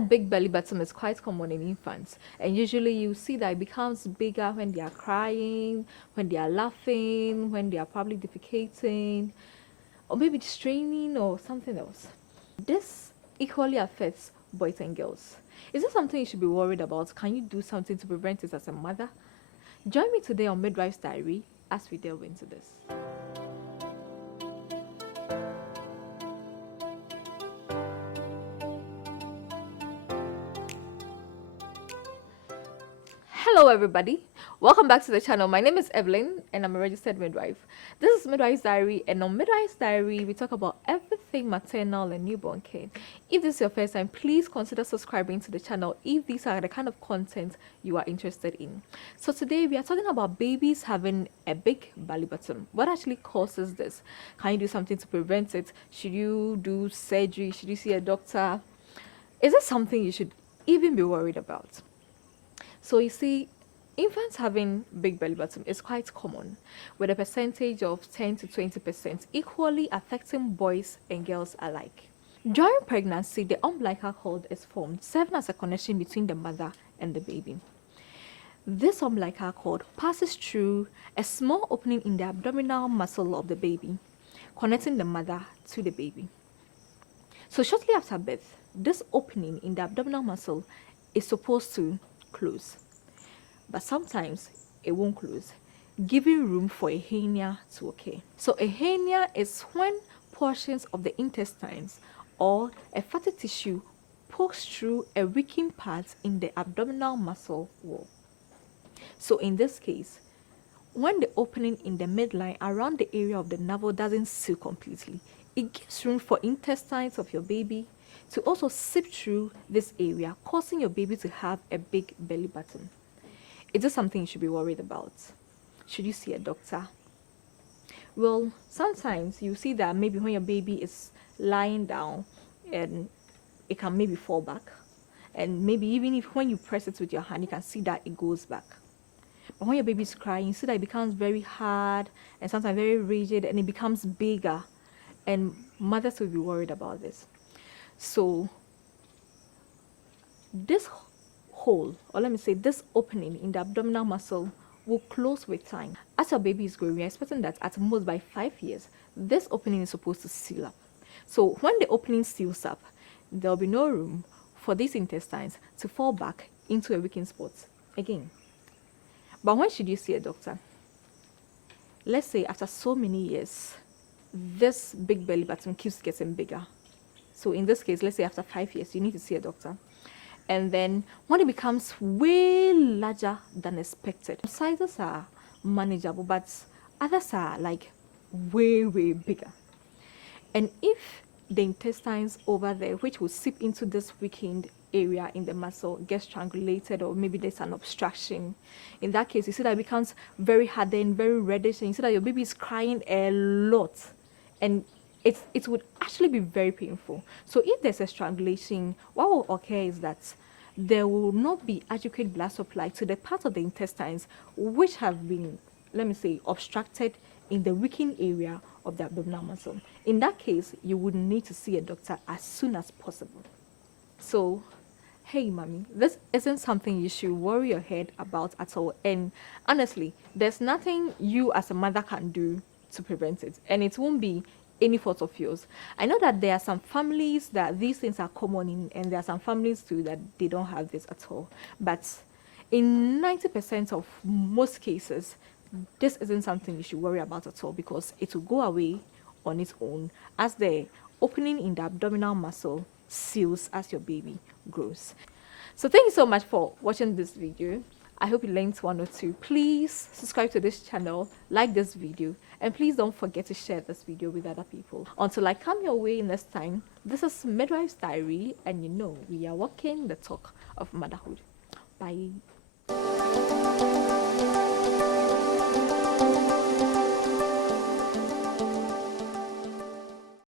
a big belly button is quite common in infants, and usually you see that it becomes bigger when they are crying, when they are laughing, when they are probably defecating, or maybe straining or something else. This equally affects boys and girls. Is this something you should be worried about? Can you do something to prevent it as a mother? Join me today on Midwife's Diary as we delve into this. Hello everybody, welcome back to the channel. My name is Evelyn and I'm a registered midwife. This is Midwife's Diary, and on Midwife's Diary we talk about everything maternal and newborn care. If this is your first time, please consider subscribing to the channel if these are the kind of content you are interested in. So today we are talking about babies having a big belly button. What actually causes this? Can you do something to prevent it? Should you do surgery? Should you see a doctor? Is this something you should even be worried about? So you see, infants having big belly button is quite common, with a percentage of 10 to 20% equally affecting boys and girls alike. During pregnancy, the umbilical cord is formed, serving as a connection between the mother and the baby. This umbilical cord passes through a small opening in the abdominal muscle of the baby, connecting the mother to the baby. So shortly after birth, this opening in the abdominal muscle is supposed to close, but sometimes it won't close, giving room for a hernia to occur. So a hernia is when portions of the intestines or a fatty tissue pokes through a weakened part in the abdominal muscle wall. So in this case, when the opening in the midline around the area of the navel doesn't seal completely, it gives room for intestines of your baby to also seep through this area, causing your baby to have a big belly button. Is this something you should be worried about? Should you see a doctor? Well, sometimes you see that maybe when your baby is lying down and it can maybe fall back, and maybe even if when you press it with your hand, you can see that it goes back. But when your baby is crying, you see that it becomes very hard and sometimes very rigid, and it becomes bigger, and mothers will be worried about this. So this hole, or let me say this opening in the abdominal muscle, will close with time. As your baby is growing, we are expecting that at most by 5 years, this opening is supposed to seal up. So when the opening seals up, there will be no room for these intestines to fall back into a weakened spot again. But when should you see a doctor? Let's say after so many years, this big belly button keeps getting bigger. So in this case, let's say after 5 years, you need to see a doctor. And then when it becomes way larger than expected, sizes are manageable, but others are like way bigger. And if the intestines over there, which will seep into this weakened area in the muscle, get strangulated, or maybe there's an obstruction, in that case, you see that it becomes very hardened, very reddish, and you see that your baby is crying a lot, and it would actually be very painful. So if there's a strangulation, what will occur is that there will not be adequate blood supply to the parts of the intestines which have been, let me say, obstructed in the weakened area of the abdominal muscle. In that case, you would need to see a doctor as soon as possible. So, hey mommy, this isn't something you should worry your head about at all. And honestly, there's nothing you as a mother can do to prevent it. And it won't be any fault of yours. I know that there are some families that these things are common in, and there are some families too that they don't have this at all. But in 90% of most cases, this isn't something you should worry about at all, because it will go away on its own as the opening in the abdominal muscle seals as your baby grows. So thank you so much for watching this video. I hope you learned one or two. Please subscribe to this channel, like this video, and please don't forget to share this video with other people. Until I come your way next time, this is Midwife's Diary, and you know we are walking the talk of motherhood. Bye.